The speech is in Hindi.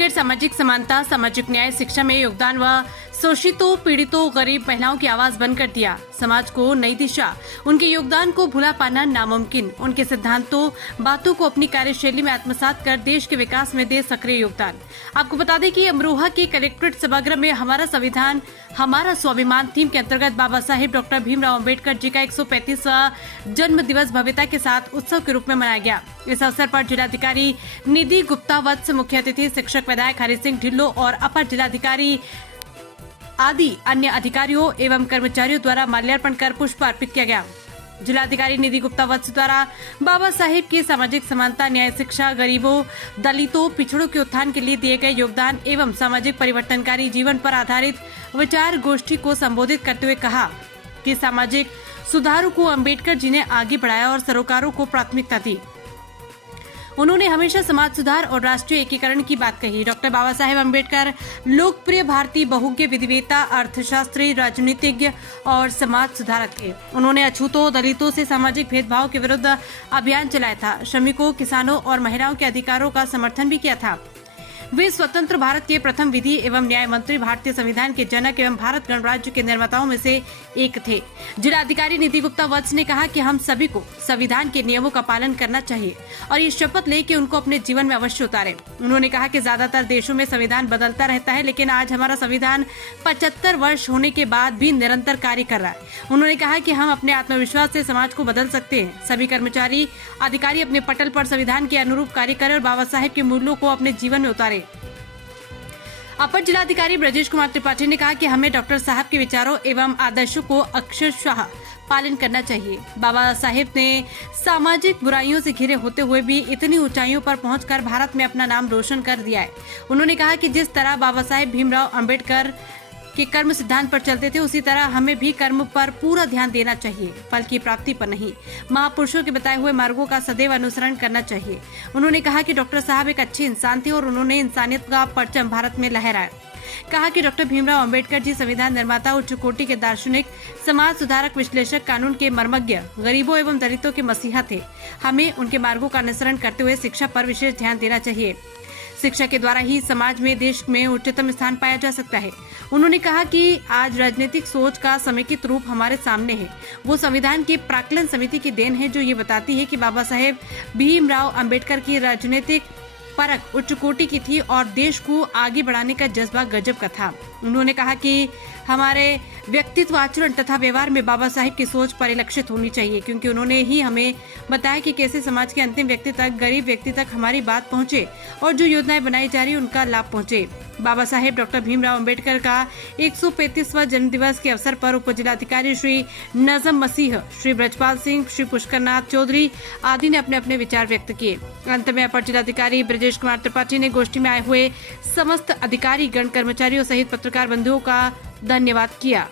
अम्बेडकर सामाजिक समानता, सामाजिक न्याय, शिक्षा में योगदान व शोषितों, पीड़ितों, गरीब महिलाओं की आवाज बनकर दिया। समाज को नई दिशा। उनके योगदान को भुला पाना नामुमकिन। उनके सिद्धांतों, बातों को अपनी कार्यशैली में आत्मसात कर देश के विकास में दे सक्रिय योगदान। आपको बता दें कि अमरोहा के कलेक्ट्रेट सभागृह में हमारा संविधान हमारा स्वाभिमान थीम के अंतर्गत बाबा साहेब डॉक्टर भीमराव अम्बेडकर जी का 135वां जन्म दिवस भव्यता के साथ उत्सव के रूप में मनाया गया। इस अवसर पर जिलाधिकारी निधि गुप्ता वत्स, मुख्य अतिथि शिक्षक विधायक हरि सिंह ढिल्लो और अपर जिलाधिकारी आदि अन्य अधिकारियों एवं कर्मचारियों द्वारा माल्यार्पण कर पुष्प अर्पित किया गया। जिलाधिकारी निधि गुप्ता वत्स द्वारा बाबा साहेब की सामाजिक समानता, न्याय, शिक्षा, गरीबों, दलितों, पिछड़ों के उत्थान के लिए दिए गए योगदान एवं सामाजिक परिवर्तनकारी जीवन पर आधारित विचार गोष्ठी को संबोधित करते हुए कहा कि सामाजिक सुधारों को अम्बेडकर जी ने आगे बढ़ाया और सरोकारों को प्राथमिकता दी। उन्होंने हमेशा समाज सुधार और राष्ट्रीय एकीकरण की बात कही। डॉक्टर बाबा साहेब अम्बेडकर लोकप्रिय भारतीय बहुज्ञ विधिवेता, अर्थशास्त्री, राजनीतिज्ञ और समाज सुधारक थे। उन्होंने अछूतों, दलितों से सामाजिक भेदभाव के विरुद्ध अभियान चलाया था। श्रमिकों, किसानों और महिलाओं के अधिकारों का समर्थन भी किया था। वे स्वतंत्र भारत के प्रथम विधि एवं न्याय मंत्री, भारतीय संविधान के जनक एवं भारत गणराज्य के निर्माताओं में से एक थे। जिलाधिकारी निधि गुप्ता वत्स ने कहा कि हम सभी को संविधान के नियमों का पालन करना चाहिए और ये शपथ ले कि उनको अपने जीवन में अवश्य उतारें। उन्होंने कहा कि ज्यादातर देशों में संविधान बदलता रहता है, लेकिन आज हमारा संविधान 75 वर्ष होने के बाद भी निरंतर कार्य कर रहा है। उन्होंने कहा कि हम अपने आत्मविश्वास से समाज को बदल सकते हैं। सभी कर्मचारी, अधिकारी अपने पटल पर संविधान के अनुरूप कार्य करें और बाबा साहेब के मूल्यों को अपने जीवन में उतारें। अपर जिलाधिकारी ब्रजेश कुमार त्रिपाठी ने कहा कि हमें डॉक्टर साहब के विचारों एवं आदर्शों को अक्षरशः पालन करना चाहिए। बाबा साहेब ने सामाजिक बुराइयों से घिरे होते हुए भी इतनी ऊंचाइयों पर पहुंचकर भारत में अपना नाम रोशन कर दिया है। उन्होंने कहा कि जिस तरह बाबा साहेब भीमराव अम्बेडकर के कर्म सिद्धांत पर चलते थे, उसी तरह हमें भी कर्म पर पूरा ध्यान देना चाहिए, फल की प्राप्ति पर नहीं। महापुरुषों के बताए हुए मार्गों का सदैव अनुसरण करना चाहिए। उन्होंने कहा कि डॉक्टर साहब एक अच्छे इंसान थे और उन्होंने इंसानियत का परचम भारत में लहराया। कहा कि डॉक्टर भीमराव अम्बेडकर जी संविधान निर्माता, उच्च कोटि के दार्शनिक, समाज सुधारक, विश्लेषक, कानून के मर्मज्ञ, गरीबों एवं दलितों के मसीहा थे। हमें उनके मार्गों का अनुसरण करते हुए शिक्षा पर विशेष ध्यान देना चाहिए। शिक्षा के द्वारा ही समाज में, देश में उच्चतम स्थान पाया जा सकता है। उन्होंने कहा कि आज राजनीतिक सोच का समेकित रूप हमारे सामने है। वो संविधान की प्राक्कलन समिति की देन है, जो ये बताती है कि बाबा साहेब भीमराव अम्बेडकर की राजनीतिक परख उच्च कोटि की थी और देश को आगे बढ़ाने का जज्बा गजब का था। उन्होंने कहा कि हमारे व्यक्तित्व, आचरण तथा व्यवहार में बाबा साहेब की सोच परिलक्षित होनी चाहिए, क्योंकि उन्होंने ही हमें बताया कि कैसे समाज के अंतिम व्यक्ति तक, गरीब व्यक्ति तक हमारी बात पहुंचे और जो योजनाएं बनाई जा रही है उनका लाभ पहुंचे। बाबा साहेब डॉक्टर भीमराव अम्बेडकर का 135वां जन्म दिवस के अवसर पर उप जिलाधिकारी श्री नजम मसीह, श्री ब्रजपाल सिंह, श्री पुष्करनाथ चौधरी आदि ने अपने अपने विचार व्यक्त किए। अंत में अपर जिलाधिकारी ब्रजेश कुमार त्रिपाठी ने गोष्ठी में आए हुए समस्त अधिकारी गण, कर्मचारियों सहित पत्रकार बंधुओं का धन्यवाद किया।